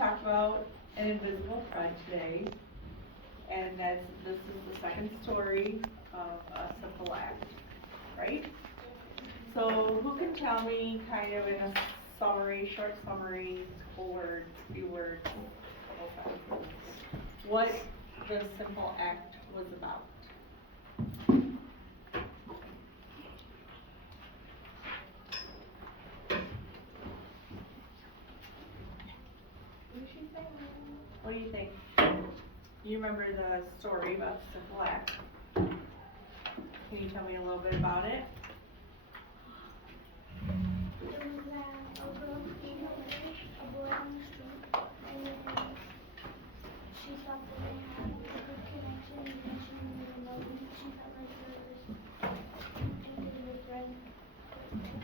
talk about an invisible thread today, and this is the second story of a simple act, right? So who can tell me kind of in a summary, short summary, couple words, few words, couple sentences, what the simple act was about? What do you think? You remember the story about the simple act? Can you tell me a little bit about it? It was a girl being a boy on the street, and then she thought that they had a good connection, and then she didn't even know them. She felt like there was a friend,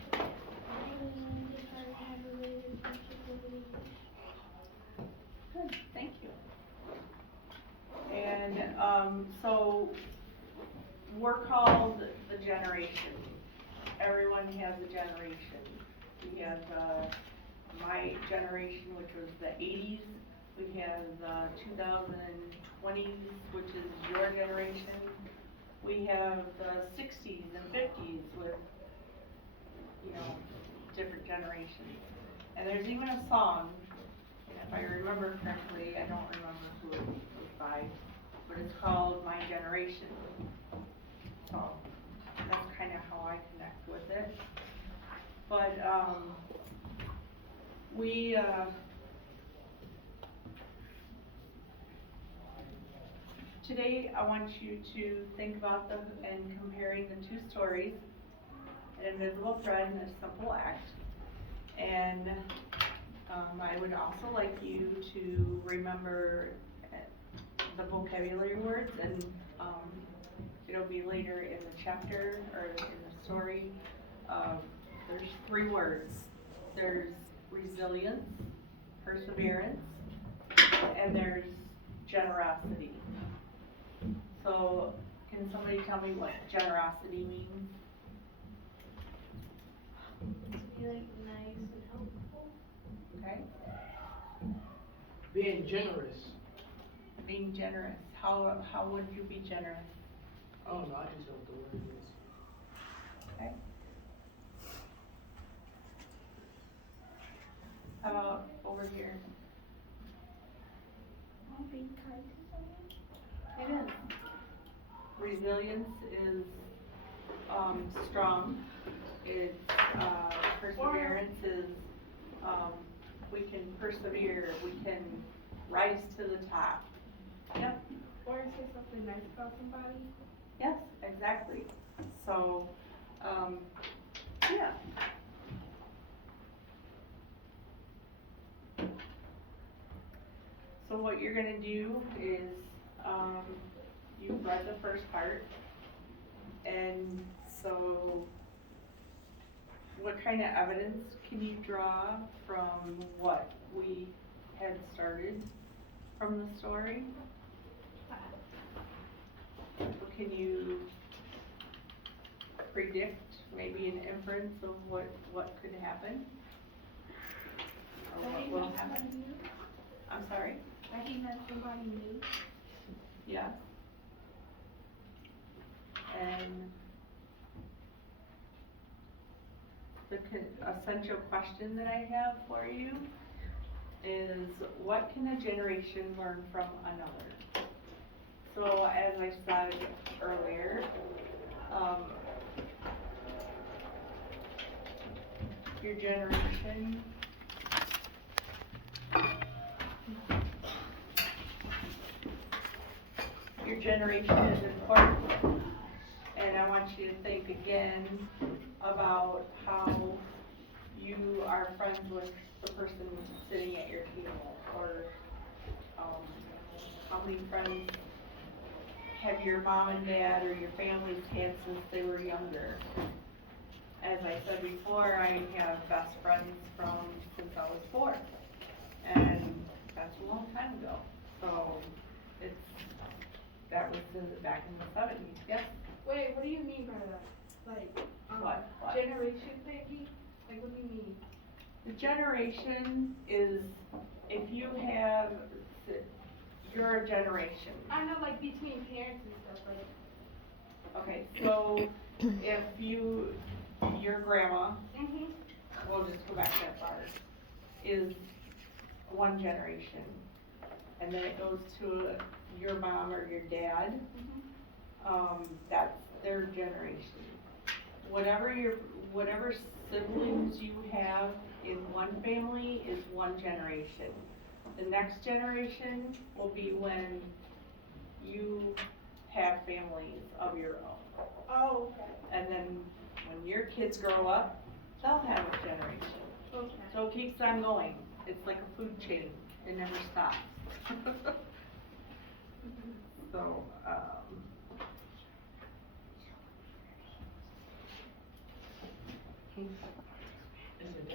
and they started to have a really good friendship over the years. Good, thank you. And so we're called the generation. Everyone has a generation. We have my generation, which was the 80s. We have the 2020s, which is your generation. We have the 60s and 50s with, different generations. And there's even a song, if I remember correctly, I don't remember who it was by, but it's called My Generation. So that's kind of how I connect with it. But today I want you to think about them and comparing the two stories, an invisible thread and a simple act. And I would also like you to remember the vocabulary words, and it'll be later in the chapter or in the story. There's 3 words. There's resilience, perseverance, and there's generosity. So can somebody tell me what generosity means? To be like nice and helpful. Okay. Being generous. Being generous. How would you be generous? I don't know, I just know what the word is. Okay. How about over here? Being kind to someone. It is. Resilience is strong. It's perseverance is we can persevere. We can rise to the top. Yep. Or say something nice about somebody. Yes, exactly. So, yeah. So what you're gonna do is, you've read the first part, and so what kind of evidence can you draw from what we had started from the story? Can you predict maybe an inference of what could happen? Or what will happen? I'm sorry? That he met somebody new. Yes. And the essential question that I have for you is, what can a generation learn from another? So as I said earlier, your generation is important, and I want you to think again about how you are friends with the person sitting at your table, or how many friends have your mom and dad or your family's had since they were younger. As I said before, I have best friends from since I was 4, and that's a long time ago. So that was back in the 70s. Yes? Wait, what do you mean by that? Like, What? generation thinking? Like, what do you mean? The generation is, if you you're a generation. I know, like, between parents and stuff, like. Okay, so if your grandma, Mhm. we'll just go back that far, is one generation. And then it goes to your mom or your dad, that's their generation. Whatever siblings you have in one family is one generation. The next generation will be when you have families of your own. Oh, okay. And then when your kids grow up, they'll have a generation. Okay. So it keeps on going. It's like a food chain. It never stops. So,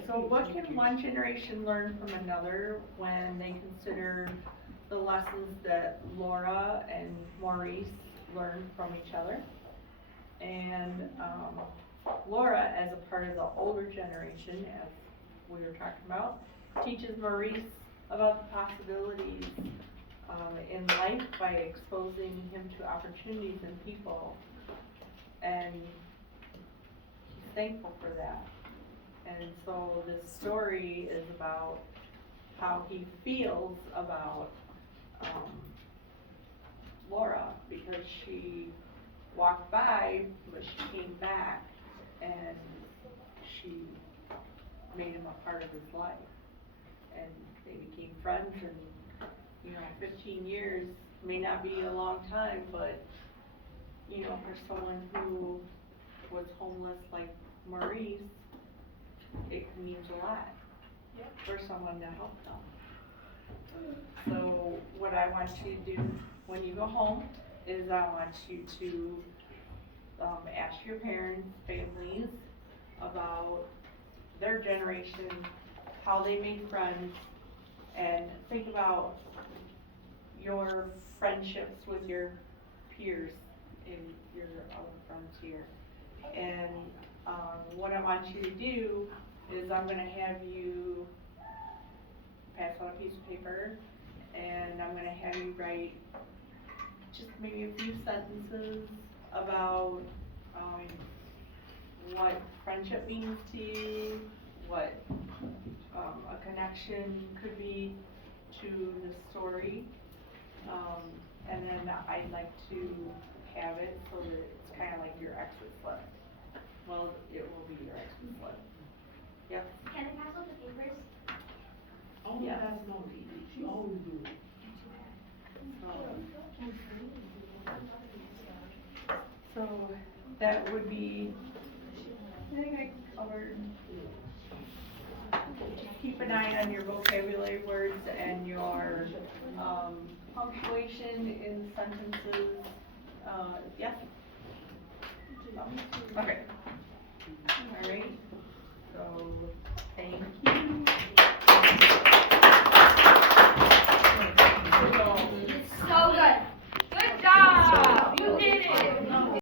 so what can one generation learn from another when they consider the lessons that Laura and Maurice learned from each other? And Laura, as a part of the older generation, as we were talking about, teaches Maurice about the possibilities in life by exposing him to opportunities and people. And he's thankful for that. And so this story is about how he feels about Laura, because she walked by, but she came back and she made him a part of his life. And they became friends, and 15 years may not be a long time, but for someone who was homeless like Maurice, it means a lot for someone to help them. So what I want you to do when you go home is I want you to ask your parents, families about their generation, how they made friends, and think about your friendships with your peers and your other friends here. And what I want you to do is I'm gonna have you pass out a piece of paper, and I'm gonna have you write just maybe a few sentences about what friendship means to you, what a connection could be to the story. And then I'd like to have it so that it's kind of like your exit slip. Well, it will be your exit slip. Yep. Can I pass out the papers? Oh, Yeah. that's no, she always do it. So that would be, I think I covered. Just keep an eye on your vocabulary words and your punctuation in sentences. Yes? Okay. All right. So, thank